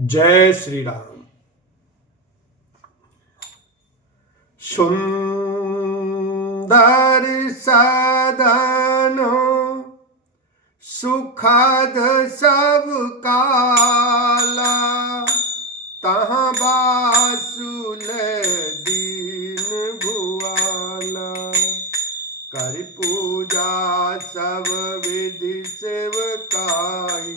जय श्री राम। सुंदर साधनो सुखद सब काला, तहाँ बासुल दीन भुआला। कर पूजा सब विधि सेवकाई,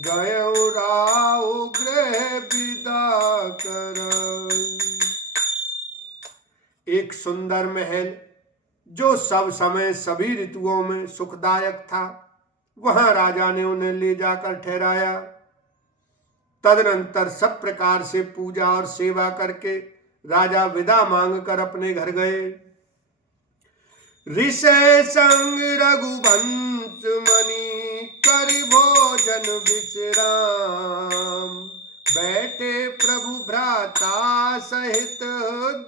गयो राव गृह विदा करई। एक सुंदर महल जो सब समय सभी ऋतुओं में सुखदायक था, वहां राजा ने उन्हें ले जाकर ठहराया। तदनंतर सब प्रकार से पूजा और सेवा करके राजा विदा मांगकर अपने घर गए। ऋषि संग रघुवंश मणि कर भोजन विश्राम, बैठे प्रभु भ्राता सहित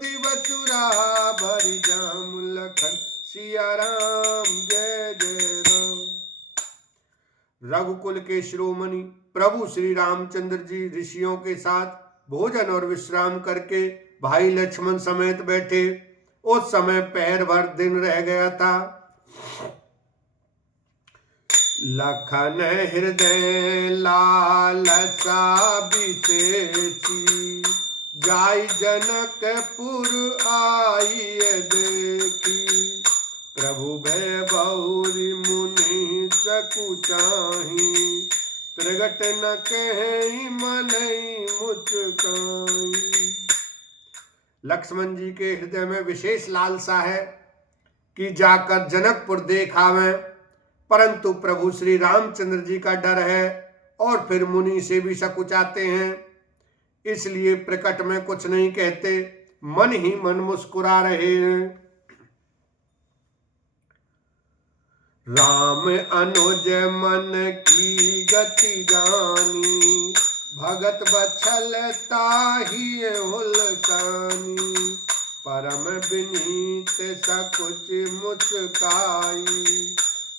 दिवसुरा भरि जाम। लखन सिया राम जय जय राम। रघुकुल के शिरोमणि प्रभु श्री रामचंद्र जी ऋषियों के साथ भोजन और विश्राम करके भाई लक्ष्मण समेत बैठे। उस समय पहर भर दिन रह गया था। लखन हृदय लालसा विशेषी, जाय जनकपुर आइए देखी। प्रभु भय बहुरी मुनि सकुचाही, प्रगट न कहीं मनई मुस्काई। लक्ष्मण जी के हृदय में विशेष लालसा है कि जाकर जनकपुर देख आवें, परंतु प्रभु श्री रामचंद्र जी का डर है और फिर मुनि से भी सकुचाते हैं, इसलिए प्रकट में कुछ नहीं कहते, मन ही मन मुस्कुरा रहे हैं। राम अनुज मन की गति जानी, भगत बछल ताहि हुलकानी। परम विनीत सकुच मुस्काई,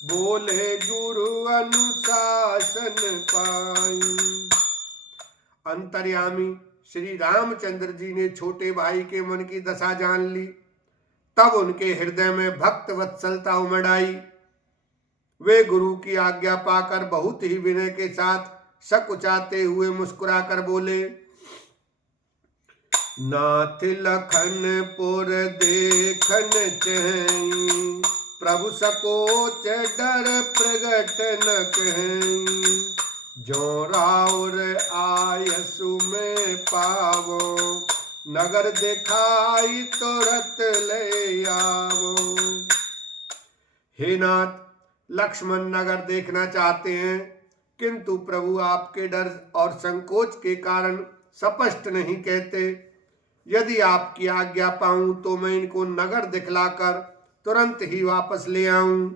बोले गुरु अनुशासन पाई। अंतर्यामी श्री रामचंद्र जी ने छोटे भाई के मन की दशा जान ली। तब उनके हृदय में भक्त वत्सलता उमड़ आई। वे गुरु की आज्ञा पाकर बहुत ही विनय के साथ सकुचाते हुए मुस्कुराकर बोले, नाथ लखनपुर देखन चहई, प्रभु सकोच डर प्रगट न कहीं। जो राउर आयसु में पावो, नगर दिखाई तुरत ले आवो। हे नाथ, लक्ष्मण नगर देखना चाहते हैं, किंतु प्रभु आपके डर और संकोच के कारण स्पष्ट नहीं कहते। यदि आपकी आज्ञा पाऊं तो मैं इनको नगर दिखलाकर तुरंत ही वापस ले आऊं।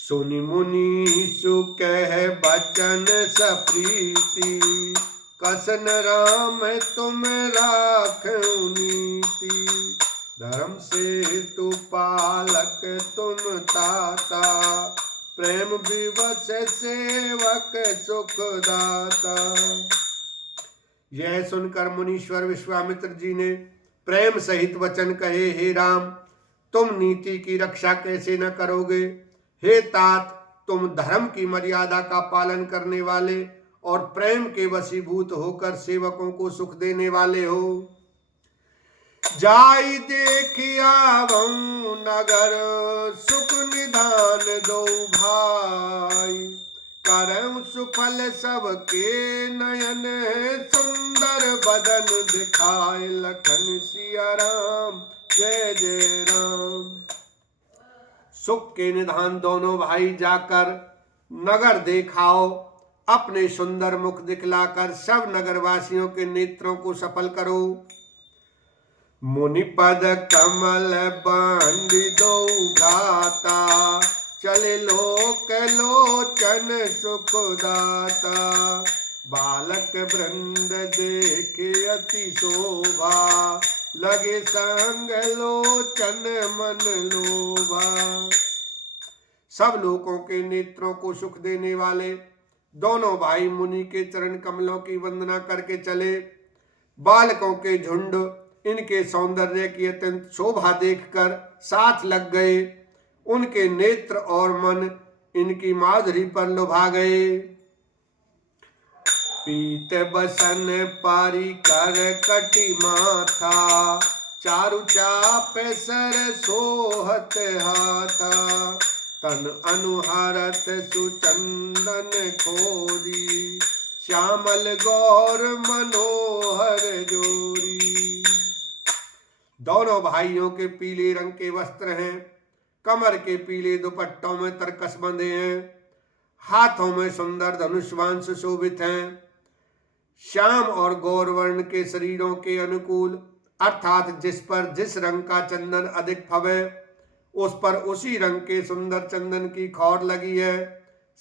सुनि मुनि सु कह बचन सप्रीति, कसन राम तुम राखो नीति। धर्म से तु पालक तुम ताता, प्रेम विवश सेवक सुखदाता। यह सुनकर मुनीश्वर विश्वामित्र जी ने प्रेम सहित वचन कहे, हे राम, तुम नीति की रक्षा कैसे न करोगे। हे तात, तुम धर्म की मर्यादा का पालन करने वाले और प्रेम के वशीभूत होकर सेवकों को सुख देने वाले हो। जाई देखिया बहु नगर, सुख निधान दो भाई। करम सुफल सबके नयन, सुंदर बदन दिखाए। लखन सिया राम जय जय राम। सुख के निधान दोनों भाई जाकर नगर देखाओ, अपने सुंदर मुख दिखलाकर सब नगरवासियों के नेत्रों को सफल करो। मुनिपद कमल बांधि दो भ्राता, चले लोक लोचन सुखदाता। बालक वृंद देखे अति शोभा, लगे संग लोचन मन लोभा। सब लोगों के नेत्रों को सुख देने वाले दोनों भाई मुनि के चरण कमलों की वंदना करके चले। बालकों के झुंड इनके सौंदर्य की अत्यंत शोभा देखकर साथ लग गए। उनके नेत्र और मन इनकी माधुरी पर लुभा गए। पीत बसन पारी कर कटी माथा, चारु चाप सर सोहत हाथा। तन अनुहारत सुचंदन खोरी, श्यामल गौर मनोहर जोरी। दोनों भाइयों के पीले रंग के वस्त्र हैं, कमर के पीले दुपट्टों में तरकस बंधे हैं, हाथों में सुंदर धनुष्वान सुशोभित हैं। श्याम और गौरवर्ण के शरीरों के अनुकूल, अर्थात जिस पर जिस रंग का चंदन अधिक फबे उस पर उसी रंग के सुंदर चंदन की खौर लगी है।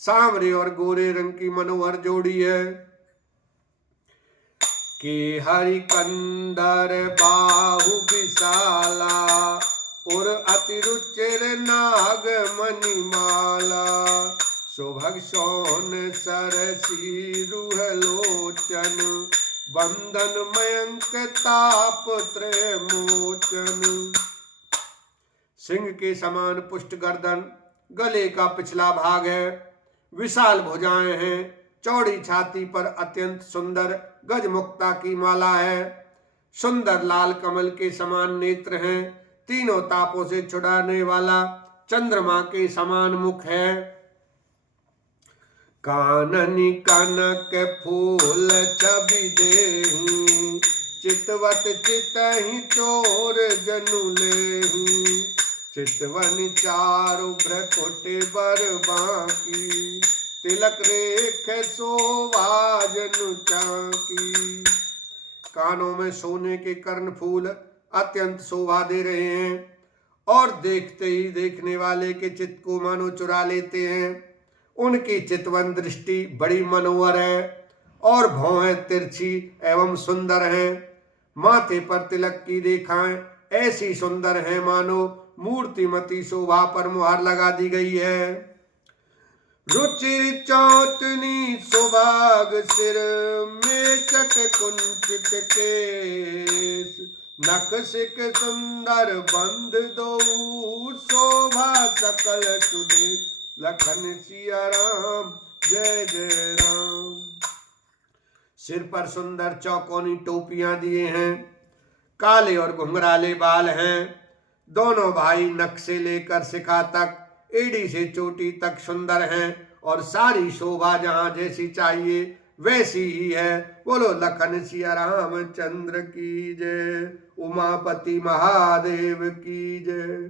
सांवरे और गोरे रंग की मनोहर जोड़ी है। के हरि कंदर बाहु विशाला, और अति रुचिर नाग मणिमाला। सुभग सोन सरसी रुहलोचन, बंदन मयंक ताप त्रयमोचन। सिंह के समान पुष्ट गर्दन, गले का पिछला भाग है, विशाल भुजाएं हैं, चौड़ी छाती पर अत्यंत सुंदर गजमुक्ता की माला है। सुंदर लाल कमल के समान नेत्र हैं, तीनों तापों से छुड़ाने वाला चंद्रमा के समान मुख है। काननी कनक फूल छवि देहि, चितवत चितहि चोर जनु लेहि। चितवन चारु भ्रकुट बर बांकी, तिलक रेख शोभा जनु चाकी। कानों में सोने के कर्ण फूल अत्यंत शोभा दे रहे हैं और देखते ही देखने वाले के चित्त को मानो चुरा लेते हैं। उनकी चितवन दृष्टि बड़ी मनोहर है और भौहें तिरछी एवं सुंदर हैं। माथे पर तिलक की रेखाएं ऐसी सुंदर हैं मानो मूर्तिमती शोभा पर मुहर लगा दी गई है। रुचिर चौतनी सुभाग सिर में चट कुंचित केस। नख सिक सुंदर बंध दो शोभा सकल सुदे। लखन सिया राम जय जय राम। सिर पर सुंदर चौकोनी टोपियां दिए हैं, काले और घुंघराले बाल हैं। दोनों भाई नख से लेकर शिखा तक, एड़ी से चोटी तक सुंदर हैं और सारी शोभा जहां जैसी चाहिए वैसी ही है। बोलो लखन सिया रामचंद्र की जय, उमापति महादेव की जय।